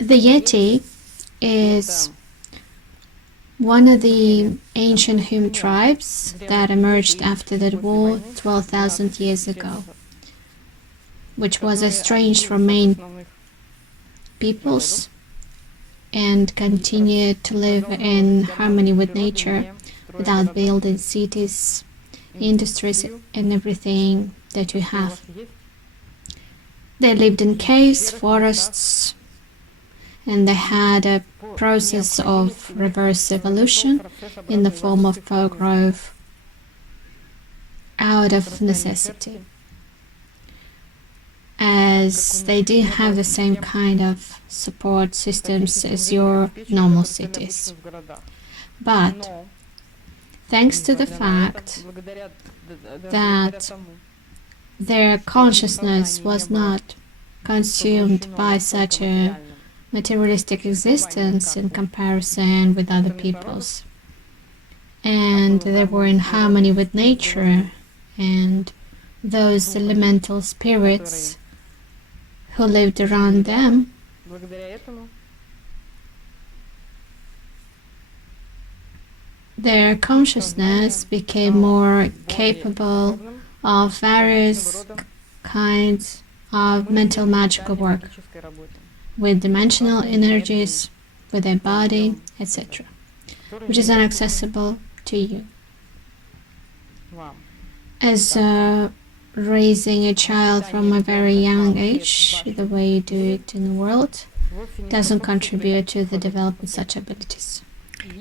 The Yeti is one of the ancient human tribes that emerged after the war 12,000 years ago, which was estranged from main peoples and continued to live in harmony with nature without building cities, industries, and everything that you have. They lived in caves, forests, and they had a process of reverse evolution in the form of growth out of necessity, as they didn't have the same kind of support systems as your normal cities. But thanks to the fact that their consciousness was not consumed by such a materialistic existence in comparison with other peoples, and they were in harmony with nature and those elemental spirits who lived around them, their consciousness became more capable of various kinds of mental magical work with dimensional energies, with their body, etc., which is inaccessible to you. As raising a child from a very young age, the way you do it in the world, doesn't contribute to the development of such abilities.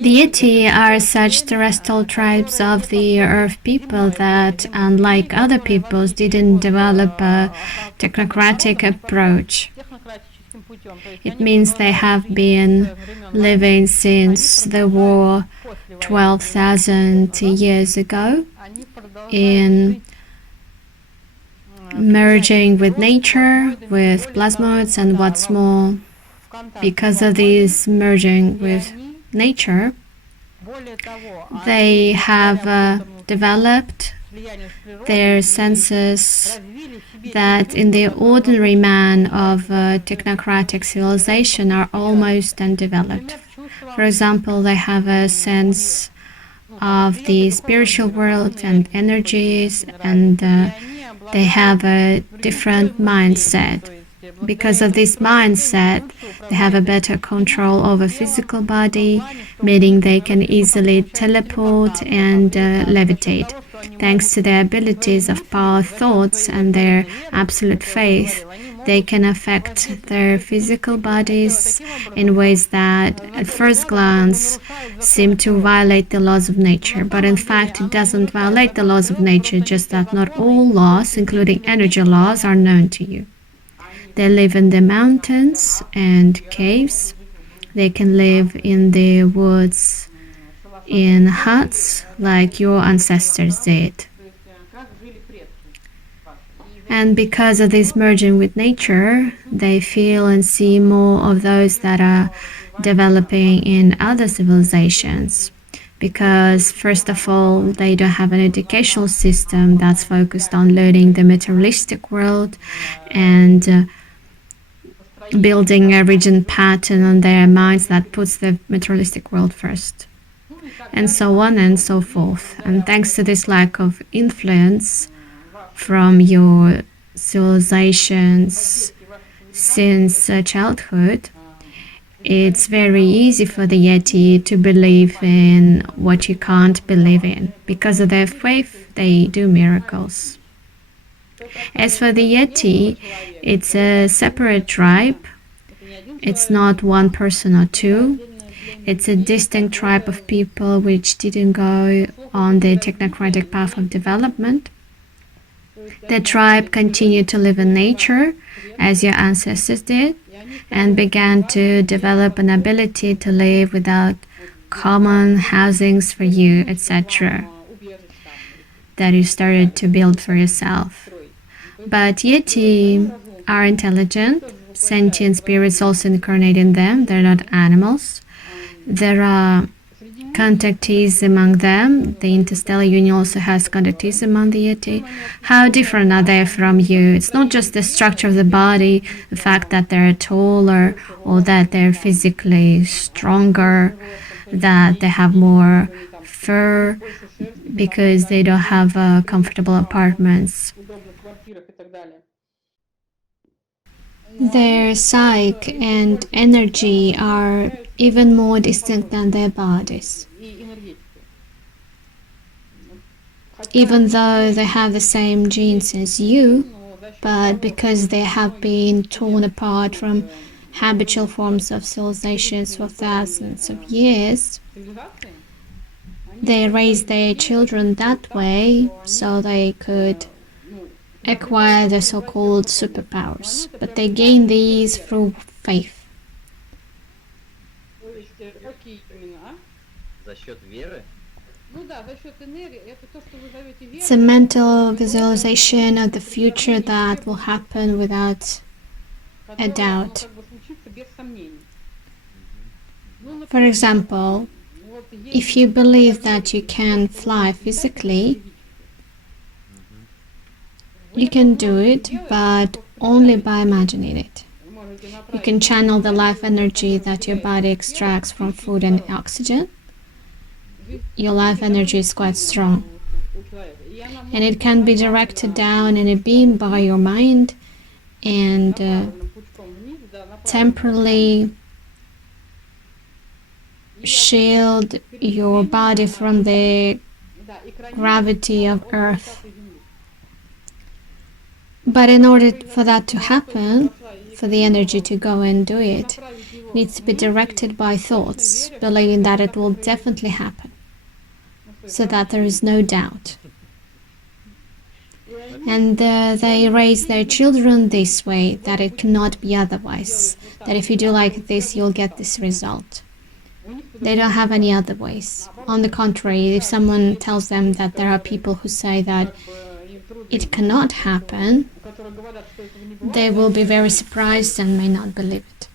The Yeti are such terrestrial tribes of the Earth people that, unlike other peoples, didn't develop a technocratic approach. It means they have been living since the war 12,000 years ago in merging with nature, with plasmoids, and what's more, because of this merging with nature, they have developed their senses that in the ordinary man of technocratic civilization are almost undeveloped. For example, they have a sense of the spiritual world and energies, and they have a different mindset. Because of this mindset, they have a better control over physical body, meaning they can easily teleport and levitate. Thanks to their abilities of power thoughts and their absolute faith, they can affect their physical bodies in ways that at first glance seem to violate the laws of nature. But in fact, it doesn't violate the laws of nature, just that not all laws, including energy laws, are known to you. They live in the mountains and caves. They can live in the woods, in huts, like your ancestors did. And because of this merging with nature, they feel and see more of those that are developing in other civilizations. Because, first of all, they don't have an educational system that's focused on learning the materialistic world and building a rigid pattern on their minds that puts the materialistic world first, and so on and so forth. And thanks to this lack of influence from your civilizations since childhood, it's very easy for the Yeti to believe in what you can't believe in. Because of their faith, they do miracles. As for the Yeti, it's a separate tribe. It's not one person or two. It's a distinct tribe of people which didn't go on the technocratic path of development. The tribe continued to live in nature, as your ancestors did, and began to develop an ability to live without common housings for you, etc., that you started to build for yourself. But Yeti are intelligent, sentient spirits also incarnate in them. They're not animals. There are contactees among them. The Interstellar Union also has contactees among the Yeti. How different are they from you? It's not just the structure of the body, the fact that they're taller or that they're physically stronger, that they have more fur because they don't have comfortable apartments. Their psyche and energy are even more distinct than their bodies. Even though they have the same genes as you, but because they have been torn apart from habitual forms of civilizations for thousands of years, they raise their children that way so they could acquire the so-called superpowers, but they gain these through faith. It's a mental visualization of the future that will happen without a doubt. For example, if you believe that you can fly physically, you can do it, but only by imagining it. You can channel the life energy that your body extracts from food and oxygen. Your life energy is quite strong, and it can be directed down in a beam by your mind and temporarily shield your body from the gravity of Earth. But in order for that to happen, for the energy to go and do it, it needs to be directed by thoughts, believing that it will definitely happen, so that there is no doubt. And they raise their children this way, that it cannot be otherwise, that if you do like this, you'll get this result. They don't have any other ways. On the contrary, if someone tells them that there are people who say that it cannot happen, they will be very surprised and may not believe it.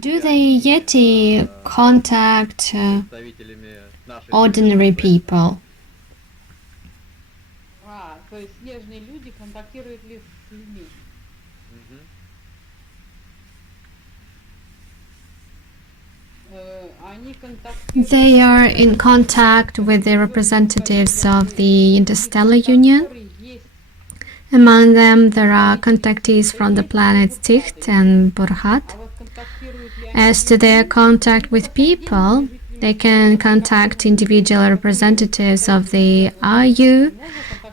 Do the Yeti contact ordinary people? They are in contact with the representatives of the Interstellar Union. Among them, there are contactees from the planets Ticht and Burhat. As to their contact with people, they can contact individual representatives of the RU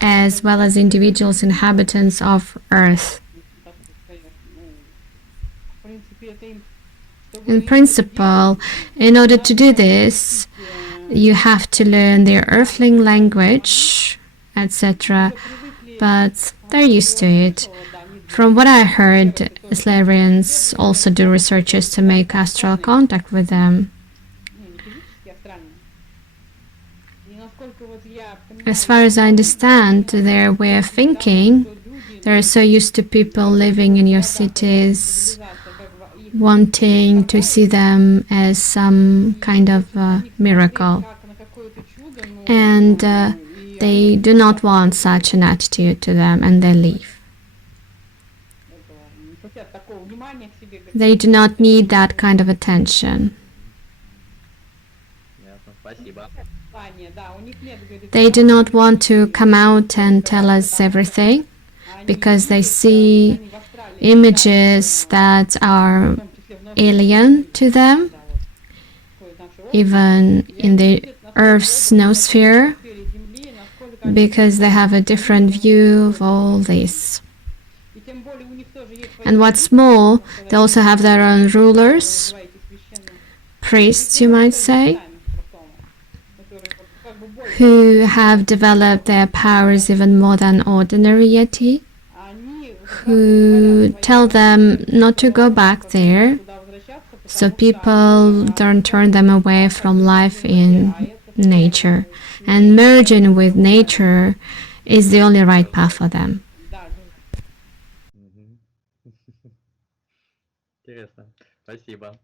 as well as individuals inhabitants of Earth. In principle, in order to do this, you have to learn their earthling language, etc. But they're used to it. From what I heard, Islarians also do researches to make astral contact with them. As far as I understand, their way of thinking, they're so used to people living in your cities, wanting to see them as some kind of miracle. And they do not want such an attitude to them, and they leave. They do not need that kind of attention. They do not want to come out and tell us everything, because they see images that are alien to them, even in the Earth's noosphere, because they have a different view of all this. And what's more, they also have their own rulers, priests, you might say, who have developed their powers even more than ordinary Yeti, who tell them not to go back there, so people don't turn them away from life in nature. And merging with nature is the only right path for them. Интересно. Спасибо.